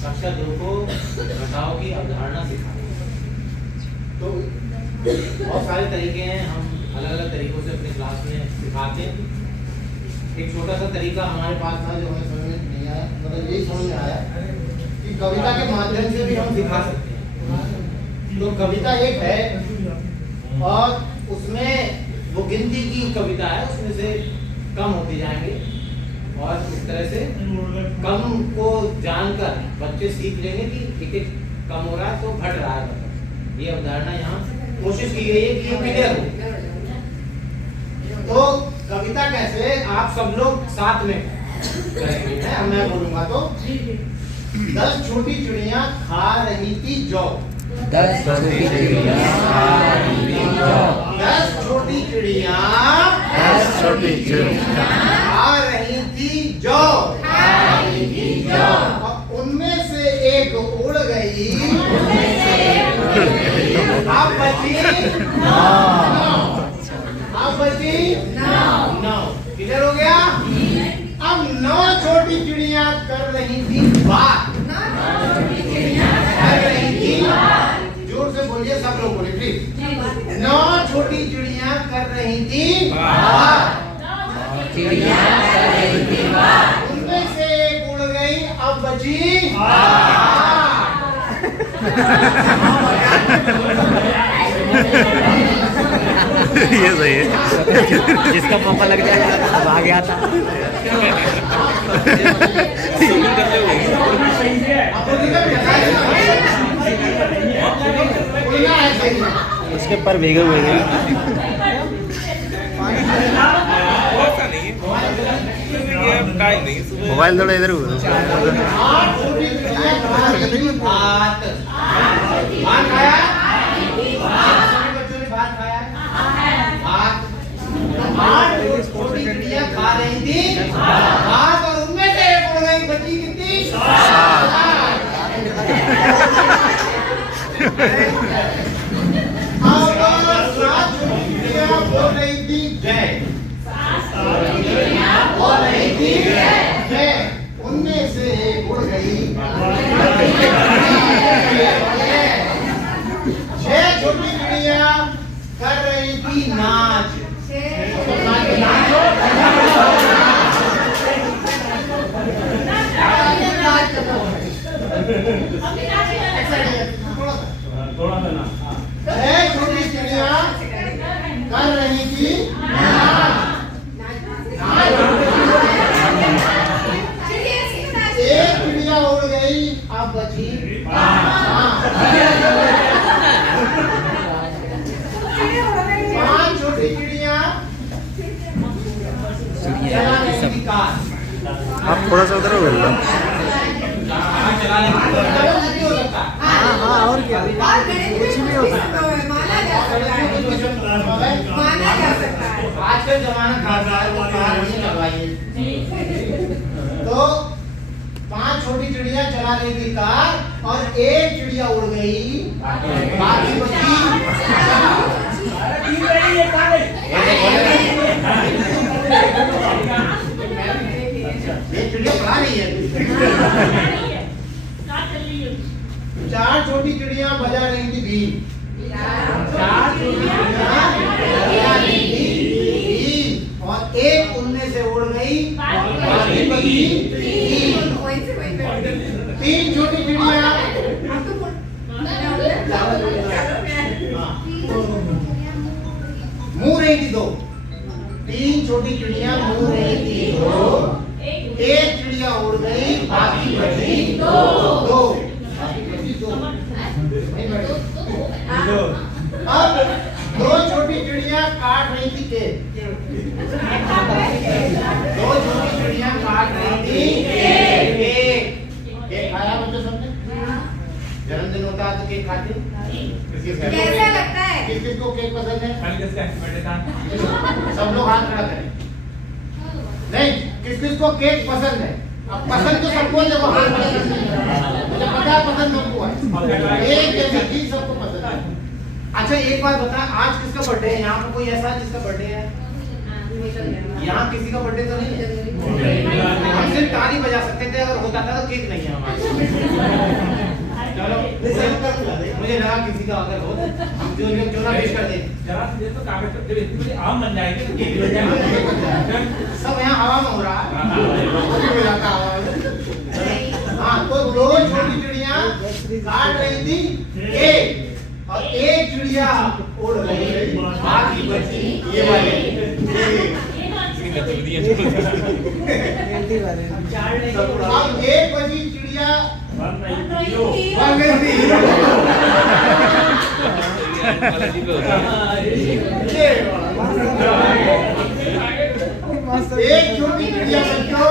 कक्षा 2 को घटाव की अवधारणा सिखाते हैं। तो बहुत सारे तरीके हैं, हम अलग अलग तरीकों से अपने क्लास में सिखाते हैं। एक छोटा सा तरीका हमारे पास था जो हमें समझ में नहीं आया, मतलब यही समझ में आया कि कविता के माध्यम से भी हम सिखा सकते हैं। तो कविता एक है और उसमें वो गिनती की कविता है, उसमें से कम होते जाएंगे और इस तरह से कम को जानकर बच्चे सीख लेंगे कि एक एक कम हो रहा है तो घट रहा है। ये अवधारणा यहाँ कोशिश की गई है कि क्लियर हो। तो कविता कैसे आप सब लोग साथ में करेंगे, मैं बोलूंगा तो 10 छोटी चिड़िया खा रही थी जौ। 10 छोटी चिड़िया खा रही थी जौ। 10 छोटी चिड़िया 10 छोटी चिड़िया खा रही थी जौ। और उनमें से एक उड़ गई। अब बची 9। किधर हो गया? अब 9 छोटी चिड़िया कर रही थी बात। जोर से बोलिए, सब लोग बोले प्लीज। 9 छोटी चिड़िया कर रही थी बात। उनमें से एक उड़ गई, अब बची। ये सही है, जिसका मौका लग जाएगा अब आ गया था। उसके पर भीगे हुए हैं। मोबाइल थोड़ा इधर हुआ। छोटी चिड़िया खा रही थी भात और उनमें से एक उड़ गई, बची कितनी? 7। बोल रही थी जय। बोल रही थी जय। उनमें से एक उड़ गई। 6 छोटी चिड़िया कर रही थी नाच। थोड़ा सा ना। 6 छोटी चिड़िया कर रही थी एक चिड़िया उड़ गई, अब बची 5 छोटी चिड़िया। आप थोड़ा सा उधर हो गए। हाँ, और क्या, कुछ भी हो सकता है। आजकल जमाना खासा है, वो कार नहीं लगवाइए। तो 5 छोटी चिड़िया चला रही थी कार और एक चिड़िया उड़ गई, बाकी बची। ये चिड़िया पढ़ा रही है। 4 छोटी चिड़िया बजा रही थी बीन। 4 छोटी चिड़िया बजा रही थी बीन और एक उनमें से उड़ गई, बाकी बची 3 छोटी चिड़िया। मुँह रही थी 2। 3 छोटी चिड़िया मुँह रही थी 2। एक चिड़िया उड़ गई, बाकी बची 2। अब 2 छोटी चिड़िया काट रही थी केक। 2 छोटी चिड़िया काट रही थी केक। खाया बच्चों सबने? जन्मदिन होता है तो केक खाते? कैसा लगता है? किस किस को केक पसंद है? सब लोग हाथ खड़ा करें। नहीं, किस किस को केक पसंद है? अब पसंद तो सबको, देखो मुझे पता है पसंद सबको है, एक जैसी चीज सबको पसंद है। अच्छा एक बात बता, आज किसका बर्थडे है? यहाँ पे कोई ऐसा जिसका बर्थडे है? यहाँ किसी का बर्थडे तो नहीं है। हम सिर्फ ताली बजा सकते थे, अगर होता था तो केक नहीं है हमारे। चलो मुझे लगा किसी का अगर हो हम जो ना पेश कर दें। जरा से तो कागज पे इतने आम बन जाएंगे तो केक बन जाएगा। सब यहाँ हवा में हो रहा है। हाँ तो दो छोटी चिड़िया काट रही थी केक, और एक चिड़िया उड़ गई, बाकी बची ये वाली। अब एक बची चिड़िया बन गई थी। एक छोटी चिड़िया बच्चों